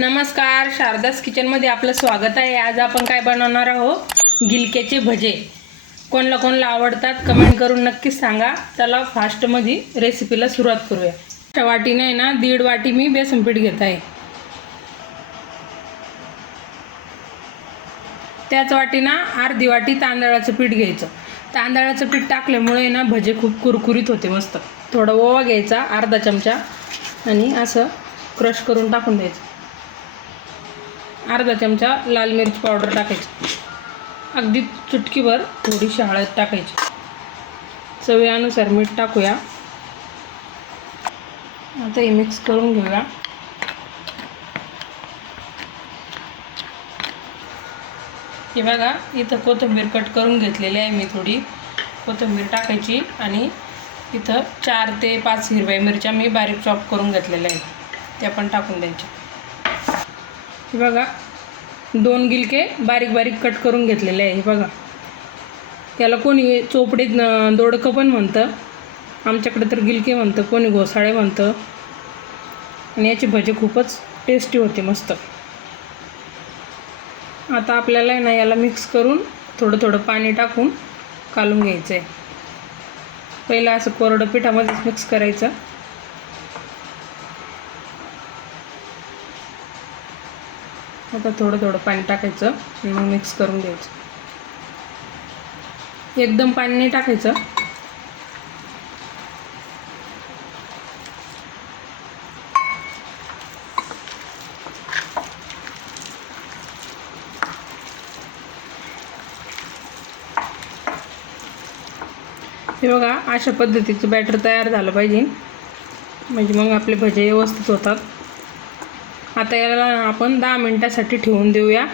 नमस्कार शारदास किचनमध्ये आपलं स्वागत आहे. आज आपण काय बनवणार आहोत? गिलक्याचे भजे. कोणला कोणला आवडतात कमेंट करून नक्कीच सांगा. चला फास्टमध्ये रेसिपीला सुरुवात करूया. त्या वाटीने आहे ना दीड वाटी मी बेसन पीठ घेत आहे. त्याच वाटीनं अर्धी वाटी तांदळाचं पीठ घ्यायचं. तांदळाचं पीठ टाकल्यामुळे ना भजे खूप कुरकुरीत होते मस्त. थोडा ओवा घ्यायचा अर्धा चमचा आणि असं क्रश करून टाकून द्यायचं. अर्धा चमचा लाल मिरची पावडर टाकायची. अगदी चुटकीभर थोडीशी हळद टाकायची. चवीनुसार मीठ टाकूया. आता हे मिक्स करून घेऊया. हे बघा इथं कोथिंबीर कट करून घेतलेली आहे मी थोडी. कोथिंबीर टाकायची आणि इथं चार ते पाच हिरव्या मिरच्या मी बारीक चॉप करून घेतलेल्या आहेत. त्या पण टाकून द्यायच्या. हे बघा. दोन गिलके बारीक बारीक कट करून घेतलेले आहे हे बघा. त्याला कोणी चोपडीत दोडकं पण म्हणतं. आमच्याकडे तर गिलके म्हणतं कोणी घोसाळे म्हणतं. आणि याची भजी खूपच टेस्टी होते मस्त. आता आपल्याला आहे ना याला मिक्स करून थोडं थोडं पाणी टाकून कालून घ्यायचं आहे पहिलं असं कोरडं पिठामध्येच मिक्स करायचं. आता थोडं थोडं पाणी टाकायचं आणि मग मिक्स करून घ्यायचं. एकदम पाणी नाही टाकायचं. हे बघा अशा पद्धतीचं बॅटर तयार झालं पाहिजे. म्हणजे मग आपले भजे व्यवस्थित होतात. आता याला आपण दहा मिनटासाठी ठेवून देऊया.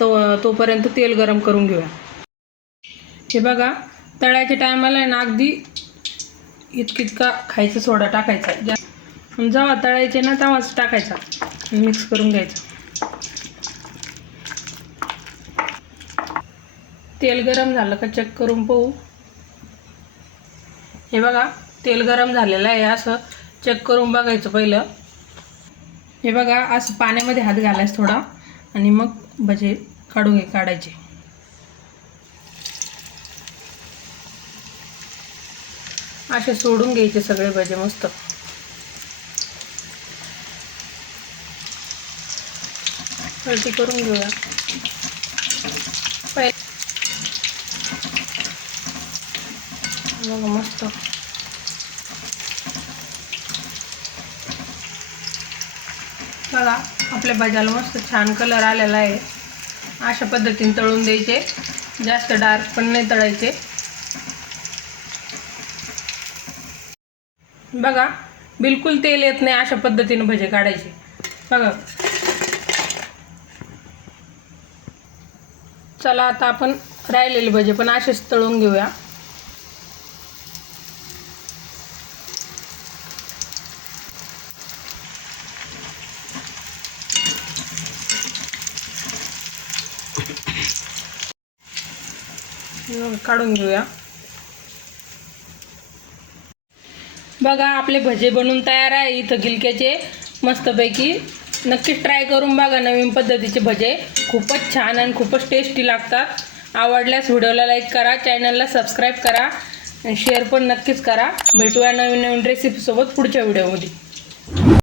तो तोपर्यंत तेल गरम करून घेऊया. हे बघा तळ्याच्या टायमाला आहे ना अगदी इतकितका खायचा सोडा टाकायचा. जा जेव्हा तळायचे ना तेव्हाच टाकायचा मिक्स करून घ्यायचा. तेल गरम झालं का चेक करून पाहू. हे बघा तेल गरम झालेलं आहे असं चेक करून बघायचं पहिलं. हे बघा असं पाण्यामध्ये हात घालायचं थोडा. आणि मग भजे काढून घे काढायचे. असे सोडून घ्यायचे सगळे भजे मस्त. पलटी करून घेऊया. पहिले बघा मस्त. बघा आपल्या भाज्याला मस्त छान कलर आलेला आहे. अशा पद्धतीने तळून द्यायचे. जास्त डार्क पण नाही तळायचे. बघा बिलकुल तेल येत नाही अशा पद्धतीने भजे काढायचे. बघा. चला आता आपण राहिलेले भजे पण असेच तळून घेऊया. काढून घेऊया. बघा आपले भजे बनून तयार आहे इथं गिलक्याचे. मस्तपैकी नक्कीच ट्राय करून बघा नवीन पद्धतीचे भजे. खूपच छान आणि खूपच टेस्टी लागतात. आवडल्यास व्हिडिओला लाईक करा चॅनलला सबस्क्राईब करा आणि शेअर पण नक्कीच करा. भेटूया नवीन नवीन रेसिपीसोबत पुढच्या व्हिडिओमध्ये